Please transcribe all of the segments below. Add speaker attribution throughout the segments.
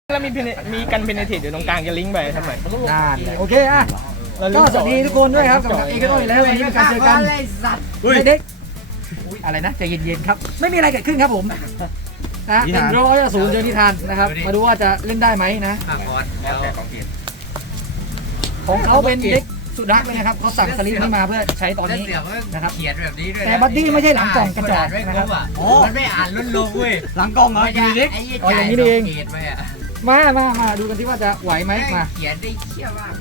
Speaker 1: แล้วมีกันเพนเนเทตอยู่ตรงกลางจะลิงก์ไปทำไม
Speaker 2: นั่นโอเคอ่ะก็สวัสดีทุกคนด้วยครับกับเอกก็ต้องอีกแล้ววันนี้เป็นการเจอกันในเด็กอะไรนะใจเย็นๆครับไม่มีอะไรเกิดขึ้นครับผมนะเป็น100 เจอนิทานนะครับมาดูว่าจะเล่นได้ไหมนะของเขาเป็นเด็กสุดรักเลยนะครับเขาสั่งสลิปนี้มาเพื่อใช้ตอนนี้นะครับ
Speaker 3: เขียนแบบนี้ด้วย
Speaker 2: แต่บัดดี้ไม่ใช่หลังกล่องกระจอกนะครับ
Speaker 3: มันไม่อ่านล้นลงเว้ย
Speaker 2: หลังกล่องเหรออยู่เด็กอ๋ออย่างนี้เองมาดูกันที่ว่าจะไหวไหมมา
Speaker 3: เขียนได้เขี้ยวมาก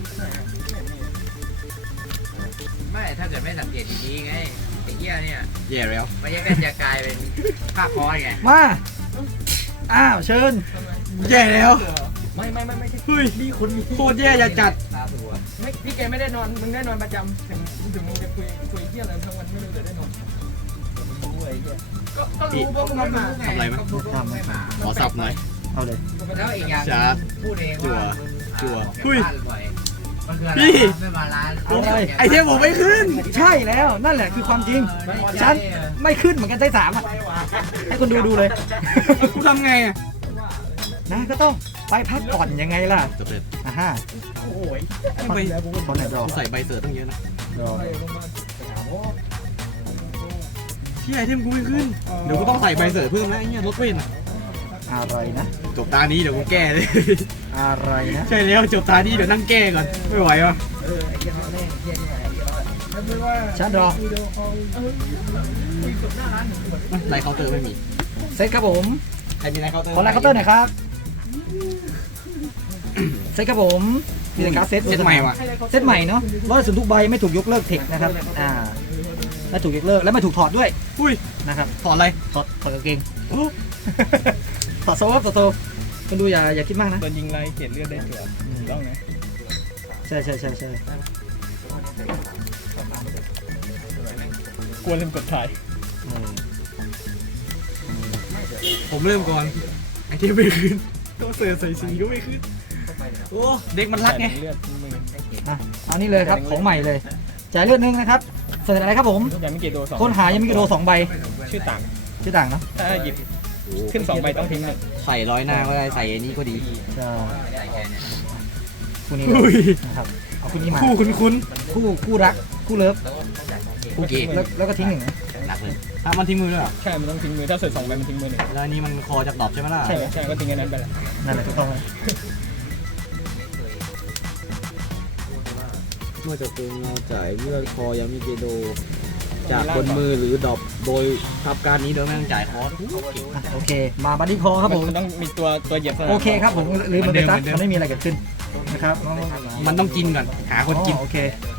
Speaker 3: ไม่ถ้าเกิดไม่สังเกตดีๆไงไอ้เหี้ยเนี่ย
Speaker 4: แย่แล้ว
Speaker 3: มันจะกลายเป็นภาพคอไง
Speaker 2: มาอ้าวเชิญ
Speaker 4: แย่แล้ว
Speaker 1: ไม่ใช่
Speaker 4: เฮ้ยโคตรแย่อย่าจัด
Speaker 1: ไม่พี่แกไม่ได้นอนมึงได้นอนประจำถึงมึงจะคุยเที่ยอะไรทั้งวันไม่รู้จะได้นอนก็รู้ว่ามึงมา
Speaker 4: ทำอะไรมั้ยขอสับหน่อย
Speaker 2: เอาเลย
Speaker 3: แล้วอีกอย่างพูดเองว่า
Speaker 4: จั่วเฮ้ย
Speaker 3: พี่ไม่มาร้าน
Speaker 4: ไอเทมผมไม่ขึ้น
Speaker 2: ใช่แล้วนั่นแหละคือความจริงฉันไม่ขึ้นเหมือนกันใช้3อ่ะให้คุณดูเลย
Speaker 4: กูทำไงอ่ะ
Speaker 2: นะก็ต้องไปพักก่อนยังไงล่ะ
Speaker 4: จบเลย
Speaker 1: โอ้ย
Speaker 4: ไปคนไหนรอใส่ใบเสือตั้งเยอะนะเชี่ยไอเทมกูไม่ขึ้นเดี๋ยวกูต้องใส่ใบเสือเพิ่มนะไอ้เนี่ยลดเว้น
Speaker 2: อะไรนะ
Speaker 4: จบตานี้เดี๋ยวกูแก้เลย
Speaker 2: อะไรนะ
Speaker 4: ใช่แล้วจบตานี้เดี๋ยวนั่งแก้ก่อนไม่ไหววะ
Speaker 2: ฉันรอ
Speaker 4: ไลท์เคาน์เตอร์ไม่มี
Speaker 2: เซตครับผม
Speaker 4: ใครมีไลท์เคาน์เตอร์
Speaker 2: ขอไลท์เคาน์เตอร์หน่อยครับเซตครับผมมีแต่การ์ดเซต
Speaker 4: ใหม่ว่ะ
Speaker 2: เซตใหม่เนาะ100ทุกใบไม่ถูกยกเลิกเทคนะครับไม่ถูกยกเลิกและไม่ถูกถอดด้วย
Speaker 4: อุ้ย
Speaker 2: นะครับ
Speaker 4: ถอดอะไร
Speaker 2: ถอดกางเกงถอดโซ่ครับถอดโซ่คุณดูอย่าคิดมากนะ
Speaker 1: โดนยิงไล่เขียนเลือดได้ตัวต้องไง
Speaker 2: ใช่
Speaker 1: กลัวลืมกดถ่าย
Speaker 4: ผมเริ่มก่อนไอเทมไม่ขึ้นต้องเสือใส่สีก็ไม่ขึ้นโอ้เด็กมันรักไง
Speaker 2: เอานี่เลยครับของใหม่เลยจ่ายเลือดนึงนะครับเสิร์ฟอะไรครับผม
Speaker 1: ยังไม่กี่โด2
Speaker 2: คนหายังไม่กี่โด2ใบ
Speaker 1: ชื่อต่าง
Speaker 2: เนาะ
Speaker 1: ถ้าหยิบขึ้น2ใบต้องทิ้งเลย
Speaker 4: ใส่100 หน้าก็ได้ใส่อันนี้ก็ดี
Speaker 2: คู่นี้นะครับเอาคู่นี้มาคู่รักคู่เลิฟ
Speaker 4: คู่เกย์
Speaker 2: แล้วก็ทิ้ง1
Speaker 4: หนักเลยมันทิ้งมือด้วยเหรอ
Speaker 1: ใช่มันต้องทิ้งมือถ้าเสิร์ฟ2ใบมันทิ้งมือ1
Speaker 4: แล้วนี่มันคอจากดอกใช่ไหมล่ะ
Speaker 1: ใช่ก็ทิ้งอันนั้นไปแล้ว
Speaker 2: นั่นแหละถูกต้องเลย
Speaker 4: เมื่อจบเกมเราจ่ายเมื่อคอยังมีเกโดจากบนมือหรือดอกโดยทำการนี้โดยไม่ต้องจ่ายคอร์ส
Speaker 2: โอเคมาบัดดี้คอครับผม
Speaker 1: มันต้องมีตัวเหยียบ
Speaker 2: โอเคครับผมหรือมันเป็นซักมันไม่มีอะไรเกิดขึ้นนะครับ
Speaker 4: มันต้องกินก่อนหาคนกิน
Speaker 2: โอเค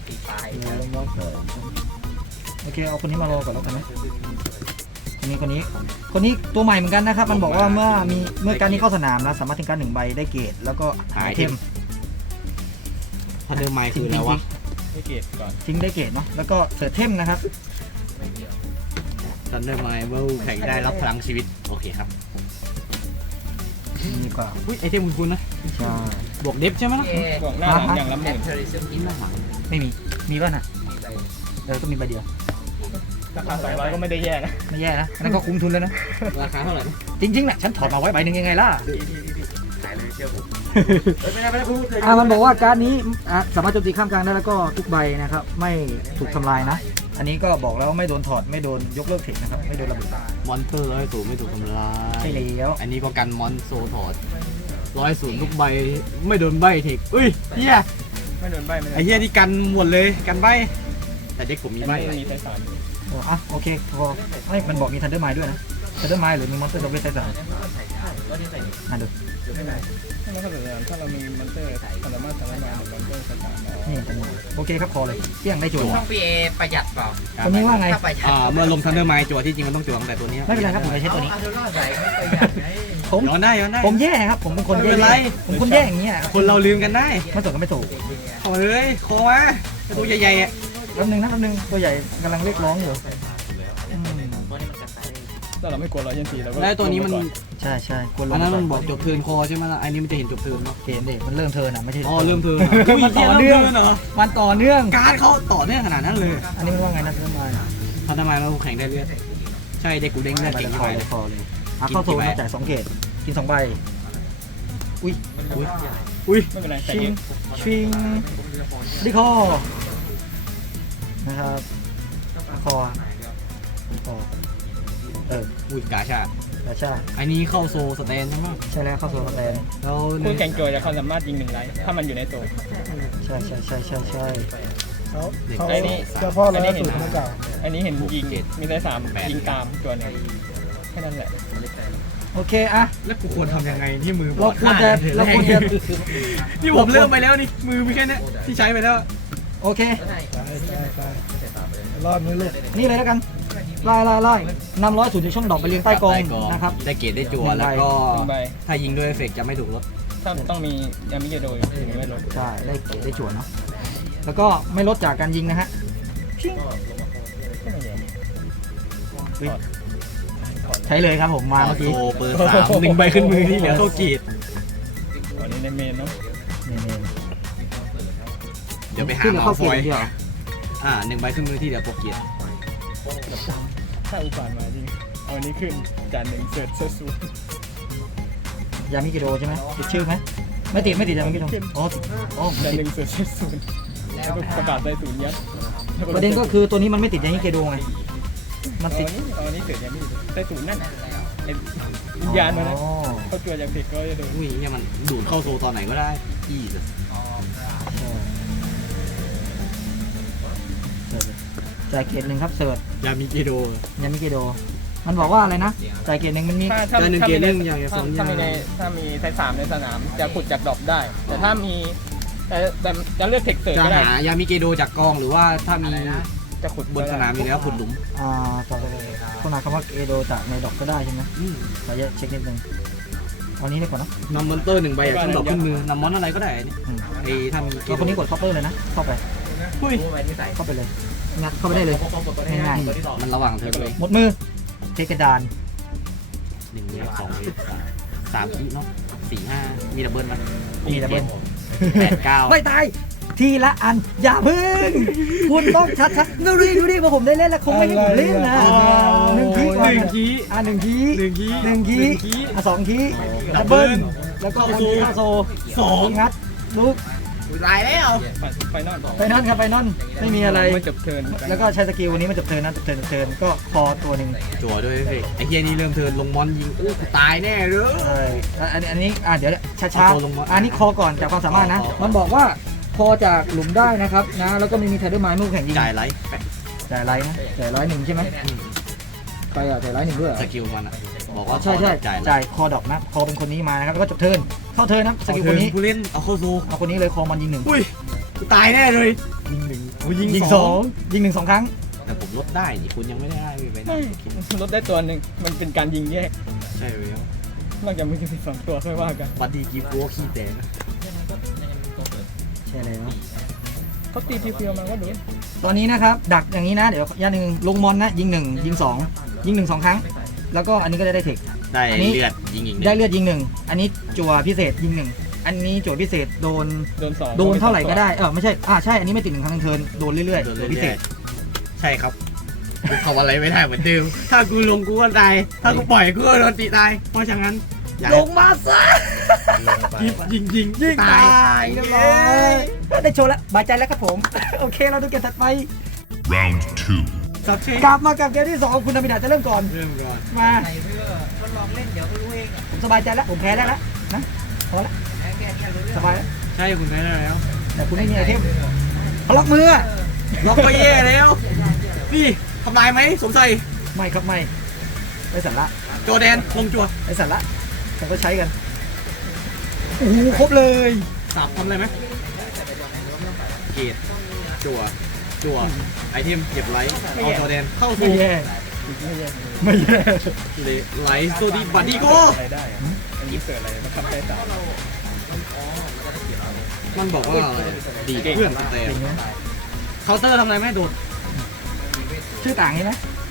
Speaker 2: เอาคนนี้มารอก่อนแล้วกันนะคนนี้ตัวใหม่เหมือนกันนะครับมันบอกว่าเมื่อการนี้เข้าสนามนะสามารถทิ้งการ1ใบได้เกรดแล้วก็หาไอเทม
Speaker 4: ถ้าเดิมไม้คืออะไรวะ
Speaker 1: ได้เกรดก่อน
Speaker 2: ทิ้งได้เกรดเนาะแล้วก็เสิร์ฟเทมนะครับ
Speaker 4: ทันเดอร์ไมล์เมื่อแข่งได้รับพลังชีวิตโอเคครับ
Speaker 2: นี่ก็
Speaker 4: ไอเทมคุณนะ
Speaker 2: ใช่
Speaker 4: บวกเดฟใช่ไหมล่ะ
Speaker 1: บวกหน้าอย่างละ10,000
Speaker 2: ไม่มีป่ะน่ะต้องมีใบเดียว
Speaker 1: ราคา200ก็ไม่ได้แย่นะ
Speaker 2: ไม่แย่นะนั่นก็คุ้มทุนแล้วนะ
Speaker 4: ราคาเท่าไหร่
Speaker 2: จริงๆน่ะฉันถอดมาไว้ใบหนึ่งยังไงล่ะ
Speaker 3: ขายเลยเชื่อผม
Speaker 2: มันบอกว่าการนี้สามารถโจมตีข้ามกลางได้แล้วก็ทุกใบนะครับไม่ถูกทำลายนะอันนี้ก็บอกแล้วไม่โดนถอดไม่โดนยกเลิกเทคนะครับไม่โดนระเบิด
Speaker 4: มอนเตอร์100ไม่ถูกทำลาย
Speaker 2: ใช่แล้ว
Speaker 4: อันนี้ก็กันมอนโซถอด100ทุกใบไม่โดนใบเทคเฮีย
Speaker 1: ไม่โดนใบ
Speaker 4: ไอเฮียที่กันหมดเลยกันใบแต่เด็กผมมีใบ
Speaker 1: มีไซส์
Speaker 2: 3โอเคพอมันบอกมีทันเดอร์ไมล์ด้วยนะทันเดอร์ไมล์หรือมีมอนสเตอร์โดเวสไซส์3นั่นดู
Speaker 1: ถ้าเรามีมอนเตอร์สามารถมามอนเตอร์ไซส์3
Speaker 2: นี่โอเคครับพอเลยเที่ยงได้จั่ว
Speaker 3: ช่องพีเอประหยัดเปล่า
Speaker 2: คนนี้ว่าไง
Speaker 4: เมื่อลงทันเดอร์ไมล์จั่วที่จริงมันต้องจั่วตั้งแต่ตัวนี้
Speaker 2: ไม่เป็นไรครับผมจะใช้ตัวนี้
Speaker 4: ผมย้อนได้
Speaker 2: ผมแย่ครับผมเป็นคนแย่ผมคนแย่อย่างเงี้ย
Speaker 4: คนเราลืมกันได้
Speaker 2: ไม่ถูกก็ไม่ถูก
Speaker 4: โอ้ยโค้มาตัวใหญ่ๆ
Speaker 2: แป๊บนึงตัวใหญ่กำลังเรียกร้องอยู่
Speaker 1: ถ้าเราไม่กลัว124
Speaker 4: แล้วตัวนี้มัน
Speaker 2: ใช่กลัว
Speaker 4: อันนั้นมันบอกจบเทิร์นคอใช่ไหมล่ะอันนี้มันจะเห็นจบเทิร์นเนาะ
Speaker 2: เห็นดิมันเริ่มเทิร์นไม่ใช่
Speaker 4: เริ่มเทิร์น
Speaker 2: มันต่อเนื่องเหรอมันต่อเนื่อง
Speaker 4: การเขาต่อเนื่องขนาดนั้นเลย
Speaker 2: อันนี้มันว่าไงนะ
Speaker 4: ทำไมเราแข่งได้เลือดใช่เด็กกูเด้งเลือดเก่งไป
Speaker 2: เลยเข้าโซ่จ่าย2เกตกิน2ใบอุ้ย
Speaker 4: อุ้ย
Speaker 1: ไม่เป็นไรแต่
Speaker 2: ชิ
Speaker 1: ยื
Speaker 2: ง
Speaker 1: ด
Speaker 2: ชิงดิคอนะครับคอ
Speaker 4: อุ้ยกาชา
Speaker 2: แล้วใช่
Speaker 4: อันนี้เข้าโซสแตนใช่ไหม
Speaker 2: ใช่แล้วเข้าโซนแตน
Speaker 4: แล้ว
Speaker 1: คู่แข่งโจยจะความสามารถยิง1 ไลท์ถ้ามันอยู่ในโซน
Speaker 2: ใช่
Speaker 5: เขาเขา
Speaker 1: ไอ้นี่
Speaker 5: เจ้าพ่อร้อยสูตรเขาเก่า
Speaker 1: อันนี้เห็นยิงมีได้3ยิงตามตัวหนึงแค่นั้นแหละ
Speaker 2: โอเคอะ
Speaker 4: แล้วกูควรทำยังไงที่มือ
Speaker 2: เราควรจะ
Speaker 4: นี่ผมเริ่มไปแล้วนี่มือมีแค่เนี้ยที่ใช้ไปแล้ว
Speaker 2: โอเค
Speaker 5: ไปรอบนี้ลูก
Speaker 2: นี่เลยแล้วกันไล่นำ100 จากช่องดอกไปเรียงใต้กองนะครับ
Speaker 4: ได้เกรดได้จั่วแล้วก็
Speaker 1: 1 ใบ
Speaker 4: ถ้ายิงด้วยเอฟเฟกต์จะไม่ถูกลด
Speaker 1: ถ้าต้องมียามิเกโดยถึงไม่ลด
Speaker 2: ใช่ได้เกรดได้จั่วเนาะแล้วก็ไม่ลดจากการยิงนะฮะชิงใช้เลยครับผมมาเมื่อกี้
Speaker 4: โซเบอร์3 1 ใบขึ้นมือที่เหลือเข้าเกรด
Speaker 1: อันนี้ในเมนเนาะ
Speaker 2: นี่
Speaker 4: เดี๋ยวไปหา
Speaker 2: ขึ้น
Speaker 4: หมอ
Speaker 2: เข้า
Speaker 4: ฟ
Speaker 2: เกีย
Speaker 4: อย
Speaker 2: ร์เดียว
Speaker 4: 1 ใบขึ้นมือที่เหลือโปรเกียร์
Speaker 1: ถ้าอุปานมาจริงเอาอันนี้ขึ้นจานหนึ่งเสิร์ชซู
Speaker 2: ยามิกิโดใช่ไหมติดชื่อไหมไม่ติดยามิกิโดอ๋อติดอ๋อ
Speaker 1: จาน
Speaker 2: ติ
Speaker 1: ห
Speaker 2: ด
Speaker 1: นึ่งเสิร์ชศูนย์แล้วก็ประกาศได้ศูนย์ยัด
Speaker 2: ประเด็นก็คือตัวนี้มันไม่ติดยามิกิโดไงมันติด
Speaker 1: เอาอันนี้เสิร์ชยามิได้ศูนย์นั่นไอ้วิญญาณมันนะ
Speaker 2: อ๋อ
Speaker 1: เขาตัวจากเด็กก็จะโดน
Speaker 4: อุ้ยเนี่ยมันดูดเข้าโซตอนไหนก็ได้อีส
Speaker 2: ใช่จ่ายเกรด1ครับเสิร์ช
Speaker 4: ยามิเกโด
Speaker 2: ยามิกิโดมันบอกว่าอะไรนะจ่ายเกรด1มันมี
Speaker 1: ถ้า
Speaker 4: จานหนึ่งเกรดหนึ่งอย่างสอง
Speaker 1: ถ้ามีในถ้ามีไซส์3ในสนามจะขุดจากดรอปได้ แต่ถ้ามีแต่จะเลือกเทคเสิร์ช
Speaker 4: จะ
Speaker 1: ก็ได้
Speaker 4: หายามิเกโดจากกองหรือว่าถ้ามี
Speaker 1: จะขุด
Speaker 4: บนสนามอยู่แล้วขุดหลุม
Speaker 2: ต่อไปคนหาคำว่าเอโดจากในดอกก็ได้ใช่ไหมขอเช็คนิดนึงเอานี้ดีกว่าเนาะ
Speaker 4: นำมอนเตอร์1 ใบอ่ะขึ้นดอกขึ้นมือนำมอนอะไรก็ได้นี่
Speaker 2: อืม
Speaker 4: ไอ้ถ้ามี
Speaker 2: เอาคนนี้กดคอปเปอร์เลยนะเข้าไป
Speaker 4: อุ้ย
Speaker 2: เข้าไปเลยงัดเข้าไปได้เลยง่าย
Speaker 4: มันระหว่างเธอเลย
Speaker 2: ๆหมดมือเทกระดาน
Speaker 4: 1 2 3 3เนาะ4 5มีดับเบิลไหม
Speaker 2: มีดับเบิล
Speaker 4: 8 9
Speaker 2: ไม่ตายทีละอันอย่าพึ่งคุณต้องชัดๆดูดิพอผมได้เล่นแล้วคงไม่ให้ผมเล่นนะหนึ่งทีก่อน
Speaker 4: 1 คี
Speaker 2: หนึ่งที
Speaker 4: 1 คี
Speaker 2: หนึ่งที
Speaker 4: 1 คี
Speaker 2: 2 ทีดับเบิลแล้วก็คนที่เข้าโซ
Speaker 4: 2
Speaker 2: งัดลุก
Speaker 4: ตายแล้ว
Speaker 1: ไฟนอล
Speaker 2: ไปนั่นครับไปนั่นไม่มีอะไร
Speaker 1: ไม่จบเทิร์น
Speaker 2: แล้วก็ใช้สกิลวันนี้มันจบเทิร์นนะจบเทิร์นก็คอตัวหนึ่ง
Speaker 4: จั่วด้วยไอ้เฮียนี่เริ่มเทิร์นลงมอนยิงอู้ตายแน่เลย
Speaker 2: ใช่อันนี้เดี๋ยวช้า
Speaker 4: เอาตัวลงมา
Speaker 2: ๆอันนี้คอก่อนจากความสามารถนะ มันบอกว่าคอจากหลุมได้นะครับนะแล้วก็มีไทเดอร์ไม้ลูกแข่งยิง
Speaker 4: จ่ายไลท์
Speaker 2: จ่ายไรนะจ่าย100ใช่ไหมไปจ่าย100ด้วยเหรอ
Speaker 4: สกิลมันอ่ะบอกว่า
Speaker 2: ใช่
Speaker 4: จ่าย
Speaker 2: จ่ายคอดอกนะคอเป็นคนนี้มานะครับแล้วก็จบเทิร์นเข้าเทิร์นนะสกิลคนนี้
Speaker 4: ผู้เล่นเอาเข้าโซ
Speaker 2: เอาคนนี้เลยคอมันยิง1
Speaker 4: อุ้ยตายแน่เลยยิง1ยิง
Speaker 2: ยิง2ครั้ง
Speaker 4: แต่ผมลดได้นี่คุณยังไม่ได้ไปนะ
Speaker 1: ลดได้ตัวหนึ่งมันเป็นการยิงแยก
Speaker 4: ใช่แล้ว
Speaker 1: นอกจากมึงจะมี2ตัวค่อยว่ากัน
Speaker 4: บัดดี้กีฟัวขี้แตกนะ
Speaker 2: ใช่แล้ว
Speaker 1: เขาตีพีเฟียวมาก็ดู
Speaker 2: ตอนนี้นะครับดักอย่างนี้นะเดี๋ยวย่าหนึ่งลงมอนนะยิง1ยิง2ยิง1 2 ครั้ง แล้วก็อันนี้ก็จะได้เทค
Speaker 4: ได้
Speaker 2: อันนี้
Speaker 4: เลือดยิงอีก
Speaker 2: ได้เลือดยิง1อันนี้จั่วพิเศษยิง1อันนี้จั่วพิเศษโดน
Speaker 1: โดน2
Speaker 2: โดนเท่าไหร่ก็ได้ไม่ใช่ใช่อันนี้ไม่ติด1 ครั้งทั้งเทิร์นโดนเรื่อย
Speaker 4: โดน
Speaker 2: ๆพิเศ
Speaker 4: เรื่อ
Speaker 2: ษ
Speaker 4: ยๆใช่ครับกูทำอะไรไม่ได้เหมือนเดิมถ้ากูลงกูก็ตายถ้ากูปล่อยกูก็โดนตีตายเพราะฉะนั้นอย่า
Speaker 2: ลงมาซะ
Speaker 4: ยิงตาย
Speaker 2: เรียบร้อยได้โชว์แล้วบายใจแล้วครับผม โอเคเราดูเกมถัดไป
Speaker 6: Round 2.
Speaker 4: สับเชง
Speaker 2: กลับมากับเกมที่2คุณธรรมดาจะเริ่มก่อน
Speaker 4: เริ่มก่อน
Speaker 2: มา
Speaker 3: มันลองเล่นเดี๋ยวก็รู้เอง
Speaker 2: ผมสบายใจแล้วผมแพ้ได้แล้วนะพอแล้ว
Speaker 3: แค่นี้รู้เรื่อง
Speaker 2: สบายแล้ว
Speaker 4: ใช่คุณแพ้ได้แล้ว
Speaker 2: แต่คุณไม่มีไอเทมพล็อกมือ
Speaker 4: ล็อกไปแย่แล้วนี่ทำลายไหมสมใส่
Speaker 2: ไม่ครับไม่ไร้สาระ
Speaker 4: โจแดนลงจั่ว
Speaker 2: ไร้สาระผมก็ใช้กันโอ้โหครบเลย
Speaker 4: สับทำอะไรไหมเกตจั่วไอเทมเก็บไลท์เอาโจแดนเข้า
Speaker 2: ไม่
Speaker 4: สู่
Speaker 2: แย่ไม่แย่
Speaker 4: ไลท์โซดีบัดดี้โก
Speaker 1: อะไรได้อันนี้เสิร์ชอะไรมาทำได้สาม
Speaker 4: มันบอกว่าดีเพื่อนแต่
Speaker 2: จริงนะ
Speaker 4: เคาน์เตอร์ทำอะไรไม่โดด
Speaker 2: ชื่อต่างใช่ไหม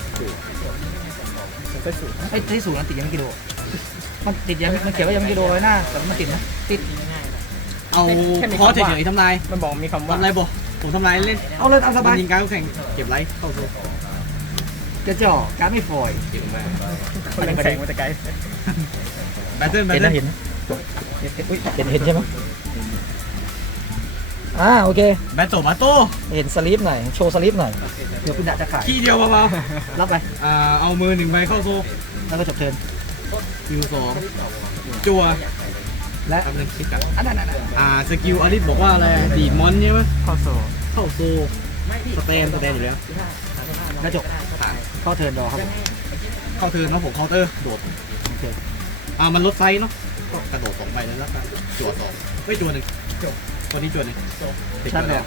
Speaker 1: ได้ศูนย์
Speaker 2: ไอ้ที่สูงนั้นติดยังไม่กิโลมันติดยังมันเขียนว่ายังไม่กิโลไว้หน้าแต่มันติดนะติด
Speaker 4: เอาคอเฉยๆทำลาย
Speaker 1: มันบอกมีคำว่า
Speaker 4: ทำอะไรบอกผมทำลายเล่น
Speaker 2: เอาเลยตามส
Speaker 4: มั
Speaker 2: บาย
Speaker 4: นยิงการดคู่แข่งเก็บไลท์เข้าสู่
Speaker 2: กระจอกการดไม่ฟอย
Speaker 4: เก่งมาก
Speaker 1: คนแสงมันจะไกล
Speaker 4: แบตเทิล
Speaker 2: เห็นนะเห็นใช่ไหมโอเค
Speaker 4: แบตโตมาโต้
Speaker 2: เห็นสลิปหน่อยโชว์สลิปหน่อยเดี๋ยวคุณดะจะขาย
Speaker 4: ขี้เดียวเบา
Speaker 2: รับไป
Speaker 4: ๆเอามือ1ใบเข้าโซ่
Speaker 2: แล้วก็จบเทิร์น
Speaker 4: คิว2จัว
Speaker 2: และ
Speaker 4: ทำหนึ่งคลิกกัน
Speaker 2: อันนั้น
Speaker 4: สกิลอลิสบอกว่าอะไรดีดมอนใช่ไหม
Speaker 2: เข้าโซ
Speaker 4: เข้าโซสแตนอยู่แล้ว
Speaker 2: แล้วจบเข้าเทิร์นดอครับผม
Speaker 4: เข้าเทิร์นเนาะผมเคาน์เตอร์โดด
Speaker 2: โอเค
Speaker 4: มันลดไซส์เนาะก็กระโดด2ใบแล้วกันจั่ว2ไม่จั่ว1ตัวนี้จั่ว1ติด
Speaker 2: ชัด
Speaker 4: ไป
Speaker 2: เล
Speaker 4: แล้
Speaker 2: ยว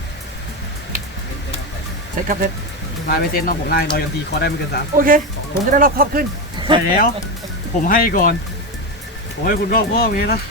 Speaker 2: เซตครับเซต
Speaker 4: ลายไปเซ็นเนาะผมไล่รอยันทีคอได้ไม่เกิน3
Speaker 2: โอเค ผมจะได้รอบครอบขึ้น
Speaker 4: ใช่แล้ว ผมให้ก่อน ผมให้คุณรอบพ่อไงนะ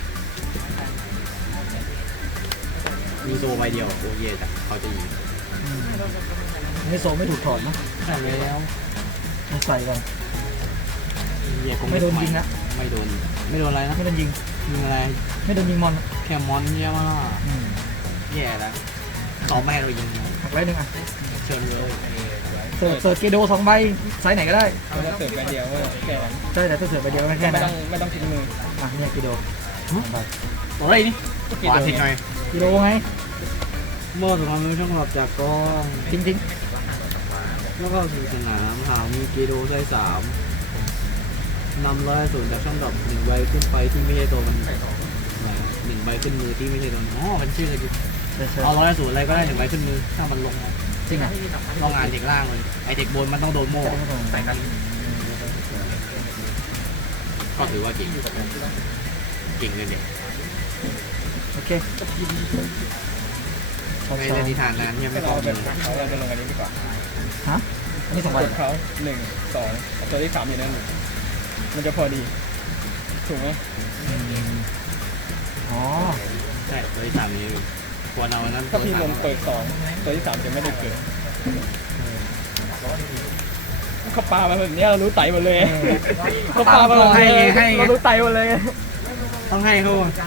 Speaker 4: มีโซใบเดียวโอ้เย่จ้ะเขาจะยิง
Speaker 2: ไม่โซไม่ถูกถอดนะ
Speaker 4: ใช่แล้ว
Speaker 2: ไม่ใส่กัน
Speaker 4: เย่คง
Speaker 2: ไม่โดนยิงนะ
Speaker 4: ไม่โดนอะไรนะ
Speaker 2: ไม่โดนยิง
Speaker 4: ยิงอะไร
Speaker 2: ไม่โดนยิงมอน
Speaker 4: แค่มอนเย่มากแย่แล้วเขาไม่ให้เรายิง
Speaker 2: หักไว้หนึ่งอ่ะ
Speaker 4: เชิญเลย
Speaker 2: เสิร์ฟเกโด2ใบไซส์ไหนก็ได้
Speaker 1: เอาแล้วเสิร์ฟไปเดียวแค่นั้น
Speaker 2: ใช่แต่ต้องเสิร์ฟไปเดียวไม่แค่นั้น
Speaker 1: ไม่ต้องทิ้งมือ
Speaker 2: เนี่ยกิโด2ใบ
Speaker 4: ตัวอะไรนี่ขวาทิ้งหน่อย
Speaker 2: กิโดไง
Speaker 4: เมื่อถึงความรู้ช่องหลับจากกอง
Speaker 2: ทิ้ง
Speaker 4: แล้วก็สู่สนามหามีกีโดไซส์3นำ100จากช่องดับ1ใบขึ้นไปที่ไม่ใช่ตัวมัน1ใบขึ้นมือที่ไม่ใช่ตัวมันชื่ออะไรดิ
Speaker 2: ใช่
Speaker 4: เอา100อะไรก็ได้1ใบขึ้นมือถ้ามันลง
Speaker 2: จริงอ่ะ
Speaker 4: ลองอ่านเด็กล่างเลยไอเด็กบนมันต้องโดนโม่ก็ถือว่าเก่งเลยเนี่ย
Speaker 2: โอเค
Speaker 4: ไม่ได้นิทานนานยังไม่พอเลย
Speaker 1: เราไปลงอันนี้ดีกว่า
Speaker 2: ฮะอันนี้2ใบ
Speaker 1: เขา1 2ตัวที่3อยู่นั่นมันจะพอดีถูกไหม
Speaker 2: อ๋อ
Speaker 4: ใช่ตัวที่3นี้ควรเอานั้น
Speaker 1: ถ้าพี่ลงเปิด2ตัวที่3จะไม่ได้เกิดเขาปามาแบบนี้เรารู้ไตหมดเลยเขาปามาแบบนี้เรารู้ไตหมดเลย
Speaker 4: ต้องให้เขา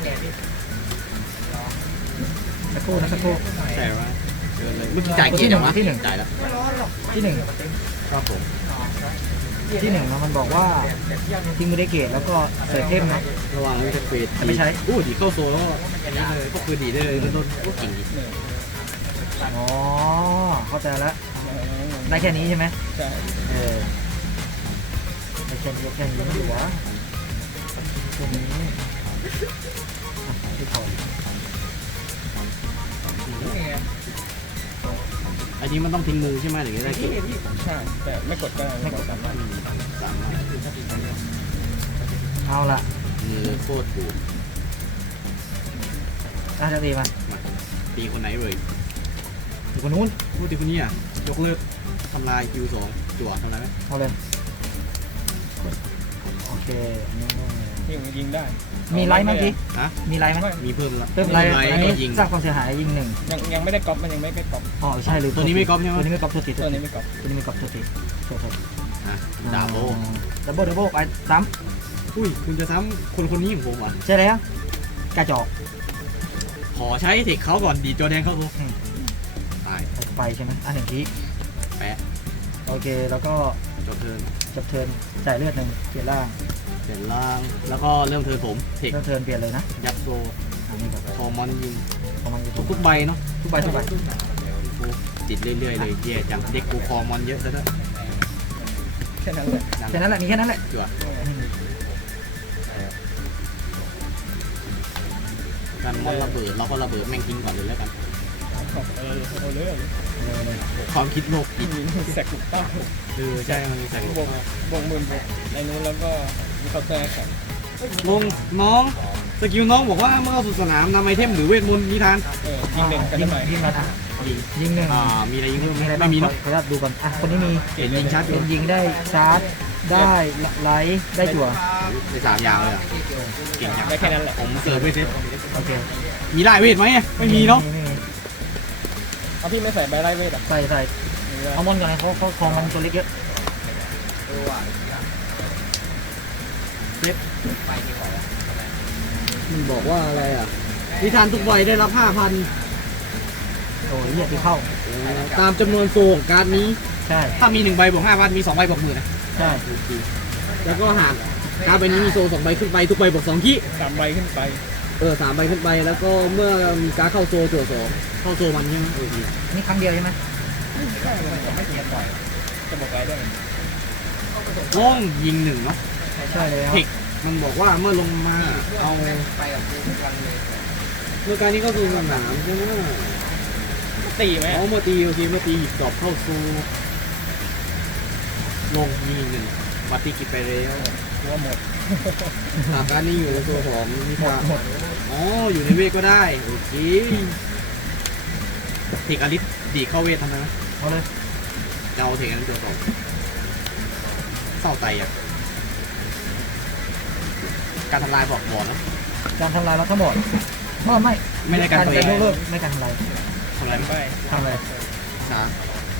Speaker 2: สักครู่นะสักครู่
Speaker 4: ใช่ว่าเชิญเลยเมื่อกี้จ่ายกี่จังวะ
Speaker 2: ที่หนึ่ง
Speaker 4: จ่ายแล้ว
Speaker 2: ที่หนึ่ง
Speaker 4: ครับผม
Speaker 2: ที่หนึ่งมันบอกว่าทิ้งมือได้เกตแล้วก็เสิร์ฟเทมนะ
Speaker 4: ระหว่างวิทย์เฟส
Speaker 2: ไม่ใช้
Speaker 4: อู้ดีเข้าโซ่แล้วอันนี้เลยก็คือดีได้เลยต้นก็เก่งดี
Speaker 2: อ๋อเข้าใจแล้วได้แค่นี้ใช่ไหม
Speaker 1: ใช่
Speaker 2: ได้แค่นี้ไม่อยู่วะตัวนี้ที่ถอย
Speaker 4: อันนี้มันต้องทิ้งมือใช่ไหมถึงจะได้เก่ง
Speaker 1: ใช่แต่ไม่กดก็ไม่กด
Speaker 4: สามารถ
Speaker 2: เอาละ
Speaker 4: มือโคตรดู
Speaker 2: น่าจะตีมา
Speaker 4: ตีคนไหนเลย
Speaker 2: อยู่คนนู้น
Speaker 4: พูดตีคนนี้อ่ะยกเลิกทำลายคิว2จั่วทำลายไหม
Speaker 2: เอาเลยโอเค
Speaker 1: ยิงได้
Speaker 2: มีไลท์ไหมพี่
Speaker 4: นะ
Speaker 2: มีไลท์ไหม
Speaker 4: มีเพิ่มละ
Speaker 2: เพิ่มไลท์อันนี้
Speaker 4: ยิง
Speaker 2: สร้างความเสียหายยิงหนึ่ง
Speaker 1: ยังไม่ได้ก๊อปมันยังไม่ได้ก๊อป
Speaker 2: อ๋อใช่ลืม
Speaker 4: ตัวนี้ไม่ก๊อปใช่ไหม
Speaker 2: ตัวนี้ไม่ก๊อปตัวติด
Speaker 1: ตัวนี้ไม่ก๊อป
Speaker 2: ตัวนี้ไม่ก๊อปตัวติดโทษ
Speaker 4: ดาบโบ
Speaker 2: ดับเบิลไปซ้
Speaker 4: อุ้ยคุณจะซ้ำคนนี้ของผมอ่ะ
Speaker 2: ำใช่แล้วกระจอก
Speaker 4: ขอใช้เทคเขาก่อนดีจอแดงเข้าตัวตาย
Speaker 2: ไปใช่ไหมอันหนึ่งที
Speaker 4: แปะ
Speaker 2: โอเคแล้วก็
Speaker 4: จบเทิร์น
Speaker 2: จับเทิร์นจ่ายเลือดหนึ่งเปลี่ยนร่าง
Speaker 4: เปลี่ยนล่าง แล้วก็เริ่มเทิร์นผมเทค
Speaker 2: เริ่มเทิร์นเปลี่ยนเลยนะ
Speaker 4: ยัดโซ
Speaker 2: อันนี้แบบ
Speaker 4: พอมอนยิง
Speaker 2: ประมาณ
Speaker 4: ทุกใบเนาะ
Speaker 2: ทุกใบ
Speaker 4: ติดเรื่อยๆเลยแย่จังเด็กกูคอมอนเยอะซะด้วย
Speaker 1: แค่นั้นแหละ
Speaker 2: แค่นั้นแหละมีแค่นั้นแหละ
Speaker 4: จั่วกันมอนระเบิดเราก็ระเบิดแม่งทิ้งก่อนเลยแล้วกัน
Speaker 1: เอาเลย
Speaker 4: ความคิดโลกผิด
Speaker 1: ยิงแสกถูกต้อง
Speaker 4: ใช่มันมีแสง
Speaker 1: บวกหมื่นในนู้นแล้วก็มีเคาน์เตอร์แข่ง
Speaker 4: ลงน้องสกิลน้องบอกว่าเมื่อเข้าสู่สนามนำไอเทมหรือเวทมนต์นิทาน
Speaker 1: ยิงหนึ่งกัน
Speaker 2: ยิง
Speaker 1: ทำไม
Speaker 2: ยิงมันอ่ะ
Speaker 4: ยิง
Speaker 2: ยิงหนึ่ง
Speaker 4: มีอะไรยิงเพิ่ม
Speaker 2: มีอะไร
Speaker 4: ไม่มีเนาะ
Speaker 2: ขออนุญาตดูก่อนอ่ะคนนี้มี
Speaker 4: เห็นยิงชัดอยู่
Speaker 2: เป็นยิงได้ชาร์จได้ไลท์ได้จั่ว
Speaker 4: ใน3อย่างเลยอ่ะเก่งจัง
Speaker 1: ได้แค่นั้นแหละ
Speaker 4: ผมเสิร์ฟเวทเซต
Speaker 2: โอเค
Speaker 4: มีได้เวทไหมไม่มีเนาะ
Speaker 2: ไม่มี
Speaker 1: เอาพี่ไม่ใส่ใบไล่เวทอ่ะ
Speaker 2: ใส่เอามอนก่อนนะเขาคลองมันตัวเล็กเยอะ
Speaker 4: มันบอกว่าอะไรอ่ะนิทานทุกวัยได้รับ 5,000
Speaker 2: โอ้ยเหี้ยตีเข้า
Speaker 4: ตามจำนวนโซของการ์ดนี้
Speaker 2: ใช่
Speaker 4: ถ้ามี1ใบบวก 5,000 มี2ใบบวก10,000นะ
Speaker 2: ใช่
Speaker 4: แล้วก็หารการ์ดใบนี้มีโซ2 ใบขึ้นไปทุกใบบวก2ขี้
Speaker 1: 3 ใบขึ้นไป
Speaker 4: 3 ใบขึ้นไปแล้วก็เมื่อมีการ์ดเข้าโซจั่ว2เข้าโซมันใช่ไหมโอเค
Speaker 2: นี่ครั้งเดียวใช่ไหม
Speaker 1: ไม่ใช่มันไม่เกียร์ปล่อยจะบอกอะไรได้ไหม
Speaker 4: ว่องยิง1เนาะ
Speaker 2: ใช่เลยครับ
Speaker 4: เทคมันบอกว่าเมื่อลงมาเอา
Speaker 3: ไปกับกูทุกวันเลย
Speaker 4: เมื่อการนี้เข้าสู่สนามใช่ไหม
Speaker 1: ตีไหม
Speaker 4: อ๋อเมื่อตีโอเคเมื่อตีหยิบดอกเข้าสู่ลงยิง1วัตติกิจไปแล้ว
Speaker 1: ว่าหมด
Speaker 4: การนี้อยู่ในตัวของนิทาอ๋ออยู่ในเวทก็ได้โอเคเทคอลิสดีเข้าเวททำไม
Speaker 2: เอาเลย
Speaker 4: จะเอาเทคนั้นตัวสองเศร้าใจอ่ะการทำลายบอกบอดนะ
Speaker 2: การทำลายเราทั้งหมดไม่
Speaker 4: ได้การตัวเอง
Speaker 2: ยกเลิกไม่การทำลาย
Speaker 4: ทำลาย
Speaker 1: ไป
Speaker 2: ทำอะไร
Speaker 4: ช้า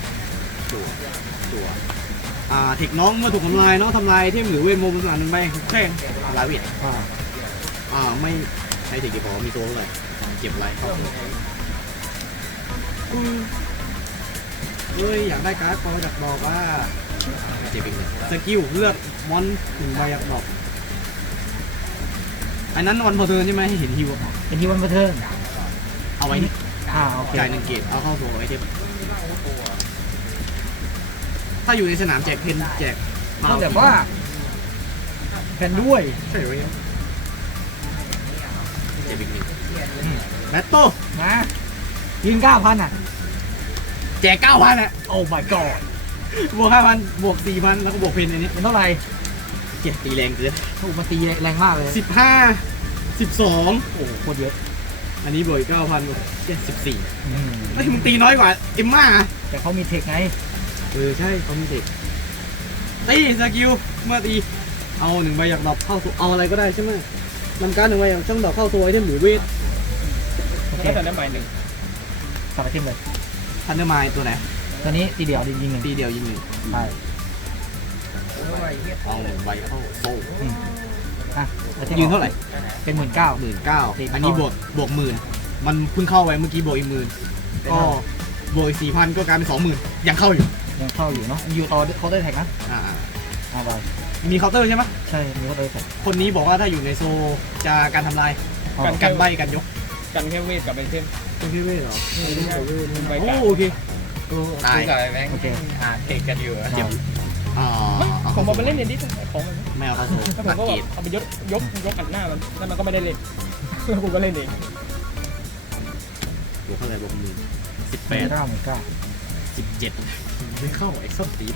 Speaker 4: ตัวเทคน้องเมื่อถูกทำลายน้องทำลายเทมหรือเวทโมบนสนามนั้นไปแข่งทำลายเวท ไม่ใช้เทคเดียวพอมีตัวเท่าไหร่เก็บไรเข้าตัวเฮ้ยอยากได้การ์ดพอจากบอกว่าเจ็บอีกหนึ่งสกิลเลือกมอน1 ใบอยากบอกอันนั้นวันพอเทิร์นใช่ไหมให้เห็นฮิว
Speaker 2: เป็นที่วันบันเทิง
Speaker 4: เอาไว้นี่
Speaker 2: โอเค
Speaker 4: จ่าย1 เกตเอาเข้าตัวไอเทมถ้าอยู่ในสนามแจกเพนแจก
Speaker 2: ต้องแบบว่าแผ่นด้วย
Speaker 4: ใช่ไหมเจ็บอีกหนึ่งแมตโต้
Speaker 2: นะยืน9,000อ่ะ
Speaker 4: แจก 9,000อ่ะ
Speaker 2: โอ้ my god
Speaker 4: บวก 5,000 บวก 4,000 แล้วก็บวกเพนอันนี้
Speaker 2: เป็นเท่าไหร่
Speaker 4: เจ็บตีแรงเกิน
Speaker 2: ถูกมาตีแรงมากเลย
Speaker 4: 15 12
Speaker 2: โอ้โคตรเยอะ
Speaker 4: อันนี้บวก 9,000 บวก74
Speaker 2: อืม
Speaker 4: เฮ้ยมึงตีน้อยกว่าเอ็มม่า
Speaker 2: แต่เขามีเทคไง
Speaker 4: ใช่เขามีเด็กตีสกิลเมื่อตีเอา1 ใบอยากดรอปเข้าตัวเอาอะไรก็ได้ใช่ไหมมันการ1 ใบอยากช่องดรอปเข้าตัวไอเทมหรือเวท
Speaker 2: โอเค
Speaker 1: ก็จะได้ใบหนึ่ง
Speaker 2: กลับไปทิ้งเลย
Speaker 4: ทันเดอร์มายตัวไหน
Speaker 2: ตอนนี้ตีเดียวยิงหนึ่ง
Speaker 4: ตีเดียวยิง1
Speaker 2: ใช่
Speaker 4: เอา1 ใบเข้าโซ่
Speaker 2: แล้วที่
Speaker 4: ยืนเท่าไหร่
Speaker 2: เป็น19,000
Speaker 4: 19,000อันนี้บวก10,000มันเพิ่งเข้าไปเมื่อกี้บวกอีก10,000ก็บวกอีก 4,000 ก็กลายเป็น 20,000ยังเข้าอยู่
Speaker 2: ยังเข้าอยู่เนาะอยู่ต่อเขาได้แท็กนะ ไป
Speaker 4: มีเคาน์เตอร์ใช่ไหม
Speaker 2: ใช่มีเขาได้แท็ก
Speaker 4: คนนี้บอกว่าถ้าอยู่ในโซจะการทำลายกันใบกันยก
Speaker 1: กันแค่เวทกับไอเทม
Speaker 4: เป็นพี่เว้ยเหรอ
Speaker 1: ใบ
Speaker 4: โอ้
Speaker 1: กัน
Speaker 4: โอเค
Speaker 3: ตายกับไอ้แบงค์
Speaker 2: โอเค
Speaker 3: อ่านเด็กกันอยู่อะ
Speaker 4: เจ็บอ่า
Speaker 1: ผมเอาไปเล่นเดนดิสของมัน
Speaker 4: ไม่เอาเข้าโซ
Speaker 1: แล้วผม
Speaker 4: ตัด
Speaker 1: ก็
Speaker 4: เกต
Speaker 1: เอาไปยกอัดหน้ามันแล้วมันก็ไม่ได้เล่นแล้วผมก็เล่นเอง
Speaker 4: บวกเท่าไหร่บวก18
Speaker 2: 19,000
Speaker 4: 17ไม่เข้าไอ้ส้มตี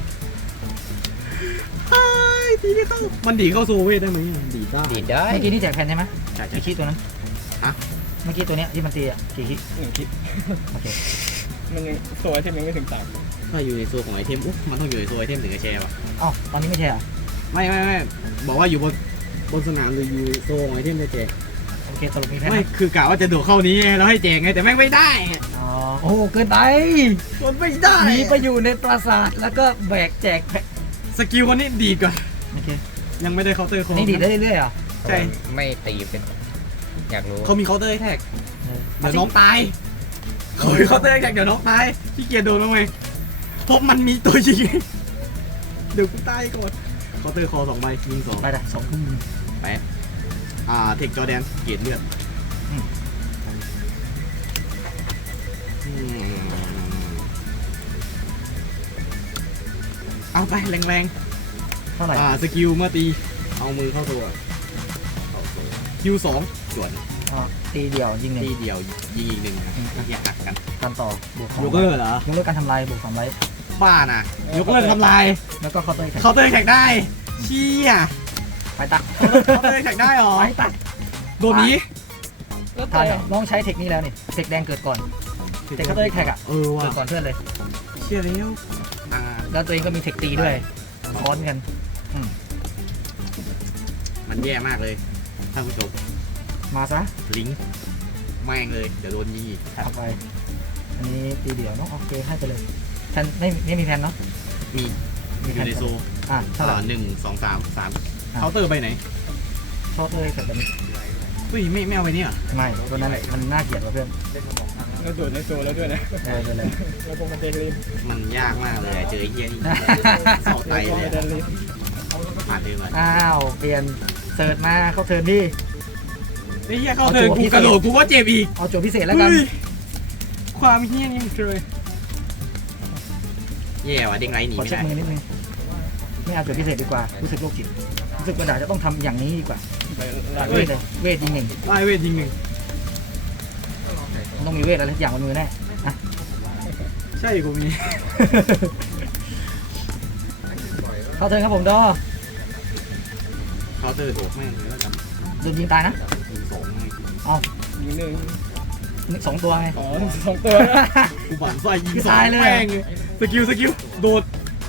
Speaker 4: ตีไม่เข้ามันดีเข้าโซเวทได้ไหมดีได้
Speaker 3: ดีดได้
Speaker 2: เมื่อกี้นี่แจกแผ่นใช่ไหม
Speaker 4: ใช่ใช่
Speaker 2: กี่คิดตัวนั้น
Speaker 4: ฮะ
Speaker 2: เมื่อกี้ตัวเนี้ยที่มันตีอ่ะกี่คิด
Speaker 1: 1 คิด
Speaker 2: โอเค
Speaker 1: มันยังตัวไอเทมยังไม่ถึง3
Speaker 4: ถ้าอยู่ในโซของไอเทมอุ๊มันต้องอยู่ในโซไอเทมถึงจะแชร์ป่ะ
Speaker 2: อ๋อตอนนี้ไม่ใช่อ่ะ
Speaker 4: ไม่บอกว่าอยู่บนสนามหรืออยู่โซของไอเทมจะแจก
Speaker 2: โอเคตลกมีแผ่น
Speaker 4: ไม่คือกะว่าจะโดดเข้านี้ไงแล้วให้แจกไงแต่แม่งไม่ได้
Speaker 2: อ๋อโอ้เกินไป
Speaker 4: มันไม่ได้
Speaker 2: หนีไปอยู่ในปราสาทแล้วก็แบกแจกแผ่น
Speaker 4: สกิลคนนี้ดีดก่อน
Speaker 2: โอเค
Speaker 4: ยังไม่ได้เคาน์เตอร์
Speaker 2: อันนี้ดีดได้เรื่อยๆอ่ะ
Speaker 4: ใช่
Speaker 3: ไม่ตีเป็น อยากรู้
Speaker 4: เขามีเคาน์เตอร์ให้แท็ก
Speaker 2: เออ
Speaker 4: เดี๋ยวน้องตายเขามีเคาน์เตอร์ให้แท็กเดี๋ยวน้องตายพี่เกียร์โดนบ้างไหมเพราะมันมีตัวยิงเดี๋ยวกูตายก่อนเคาน์เตอร์คอ2 ใบยิง2
Speaker 2: ไปได้2 ทุ่ม
Speaker 4: ไปเทคจอแดนเกียร์เลือด
Speaker 2: อืม
Speaker 4: เอาไปแรง
Speaker 2: เท่าไหร่
Speaker 4: ๆสกิลเมื่อตีเอามือเข้าตัวคิว2ส่วน
Speaker 2: อ๋อตีเดียวยิงหนึ่ง
Speaker 4: ตีเดียวยิงอีก1อยากหักกัน
Speaker 2: กันต่อบวก2
Speaker 4: ยกเลิกเหรอย
Speaker 2: กเลิกการทำลายบวก2ไลท์
Speaker 4: บ้าน่ะยกเลิกทำลาย
Speaker 2: แล้วก็เคาน์เตอร์แท็ก
Speaker 4: เคาน์เตอร์แท็กได้เชี่ย
Speaker 2: ไปตัก
Speaker 4: เคาน์เตอร์แท็กได้หรอ
Speaker 2: ไปตัก
Speaker 4: โดนนี้
Speaker 1: แล้ว
Speaker 2: ทั
Speaker 1: แต่
Speaker 2: นน้องใช้เทคนี้แล้วนี่เทคแดงเกิดก่อนเทคเคาน์เตอร์แท็กอ่ะ
Speaker 4: ว่ะ
Speaker 2: เกิดก่อนเพื่อนเลย
Speaker 4: เชี่ยแล้วอ่า
Speaker 2: แล้วตัวเองก็มีเทคตีด้วยซ้อนกัน
Speaker 4: มันแย่มากเลยท่านผู้ชม
Speaker 2: มาซะ
Speaker 4: ลิงก์แม่งเลยเดี๋ยวโดนยิงอีก
Speaker 2: เอาไปอันนี้ตีเดียวเนาะโอเคให้ไปเลยแทนไม่มีแทนเนาะ
Speaker 4: มี
Speaker 2: มี
Speaker 4: อ
Speaker 2: แท
Speaker 4: ยู่
Speaker 2: น
Speaker 4: ในโซ
Speaker 2: เท่าไหร่
Speaker 4: 1 2 3 3เคาน์เตอร์ไปไหน
Speaker 2: เคาน์เตอร์แท็กแบบนี้
Speaker 4: อุ้ยไม่เอาไปเนี่ย
Speaker 2: ไม่ตัวนั้นแหละมันน่าเกลียดกว่าเพื่อน
Speaker 1: แล้วโดดในโซแล้วด้วยนะ
Speaker 2: เลยเลย
Speaker 1: แล้วพวกมันเดนลิน
Speaker 4: มันยากมากเลยเจอไอ้เฮียนี่สองไต
Speaker 1: แล้วพวก
Speaker 4: เล
Speaker 1: มัน
Speaker 4: ย
Speaker 1: เดนลิน
Speaker 4: ผ่านเดิมอ่ะ
Speaker 2: อ้าวเปลี่ยนเสิร์ชมาเข้าเทิร์นที่
Speaker 1: ไอ้เหี้ยเข้าเทิร์นกูกระโดดกูก็เจ็บอีก
Speaker 2: เอาโจทย์พิเศษแล้วกัน
Speaker 1: เฮ้ยความเหี้ยนี่มันเลย
Speaker 4: แย่ว่ะเด้งไรหนี
Speaker 2: ขอ
Speaker 4: ไม่
Speaker 2: เช็ค
Speaker 4: ได้
Speaker 2: มือนิดนึงไม่เอาโจทย์พิเศษดีกว่ารู้สึกโรคจิตรู้สึกว่าดาจะต้องทำอย่างนี้ดีกว่าเวทเลยเวทจริงหนึ่ง
Speaker 1: ไล่เวทยิงหนึ่ง
Speaker 2: ต้องมีเวทอะไรทุกอย่างบนมือแน่อ่ะ
Speaker 1: ใช่กูมี
Speaker 2: เข้าเทิร์นครับผมดอ
Speaker 4: เคาน์เตอร์โดดแม่งเลยแล้วกัน
Speaker 2: โดนยิงตายนะ
Speaker 4: ยิงสองไง
Speaker 1: ยิงหนึ่ง
Speaker 2: สองตัวไง
Speaker 1: สองตัวนะ
Speaker 4: กูฝันไฟยิง
Speaker 2: คือ
Speaker 4: สอ
Speaker 2: ตาย
Speaker 4: ง
Speaker 2: เลย
Speaker 1: แม่งสกิลโดด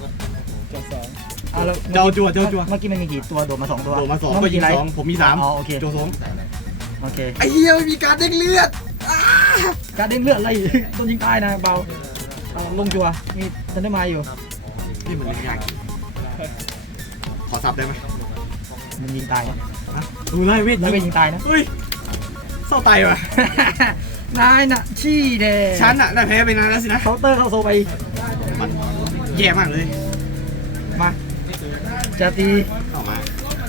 Speaker 2: เอาแล้ว
Speaker 1: เจ้าจั่ว
Speaker 2: เมื่อกี้มันมีกี่ตัวโดดมาสองตัว
Speaker 4: โดดมาสอง
Speaker 2: น้
Speaker 4: ก็ยิง
Speaker 2: ไร
Speaker 4: สองผมมีสาม
Speaker 2: อ๋อโอเค
Speaker 4: โจสอง
Speaker 2: โอเค
Speaker 4: ไอ้เหี้ยไม่มีการเด้งเลือด
Speaker 2: การเด้งเลือดอะไร โดนยิงตายนะเบาเอาลงจัวมีทันได้มาอยู่
Speaker 4: นี่มันเล่นยากจริงขอซับได้ไหม
Speaker 2: มันยิงตายนะ
Speaker 1: ดูไล่เวท
Speaker 2: แล้วก็ยิงตายนะ
Speaker 1: เฮ้ยเศร้าตายว่ะ
Speaker 2: นายน่ะชี้เด้
Speaker 1: ฉันอะได้แพ้ไปนานแล้วสินะ
Speaker 2: เคาน์เตอร์เข้าโซไป
Speaker 4: มันแย่มากเลย
Speaker 2: มาจะตี
Speaker 4: เข้ามา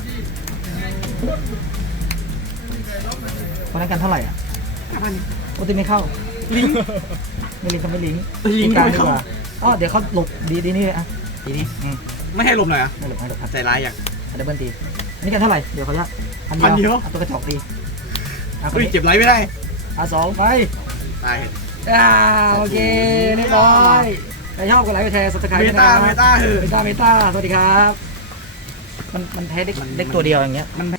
Speaker 2: ตอนนั้นกันเท่าไหร่อ่ะ
Speaker 4: 5,000
Speaker 2: โอตีไม่เข้า
Speaker 1: ลิง
Speaker 2: ไม่ลิงก์ก็ไม่ลิงก์
Speaker 1: ลิงก์
Speaker 2: กลาง
Speaker 1: ไม่
Speaker 2: ดี
Speaker 1: เข้า
Speaker 2: กว่าอ๋อเดี๋ยวเขาหลบดีนี่เลยอ่ะดีนี้
Speaker 1: ไม่ให้ลมหน่อยอะ
Speaker 2: ไม่หลบครับ
Speaker 4: ใจร้ายอย่าง
Speaker 2: ดับเบิลตีอันนี้กันเท่าไหร่เดี๋ยวเขาจะ
Speaker 1: พันเดียว
Speaker 2: เอาตัวกระจอกตีอ่ะคน
Speaker 1: เฮ้ย
Speaker 2: นี้
Speaker 1: เจ็บไรไม่ได้
Speaker 2: อ่ะสองไป
Speaker 4: ตาย
Speaker 2: โอเคเรียบร้อยใครชอบกดไลค์กดแชร์สับสไครต์
Speaker 1: เม
Speaker 2: ด้วยนะ
Speaker 1: ตาเมตาเหอะ
Speaker 2: เมตาสวัสดีครับ มันแพ้เด็กตัวเดียวอย่างเงี้ย
Speaker 1: มันแพ้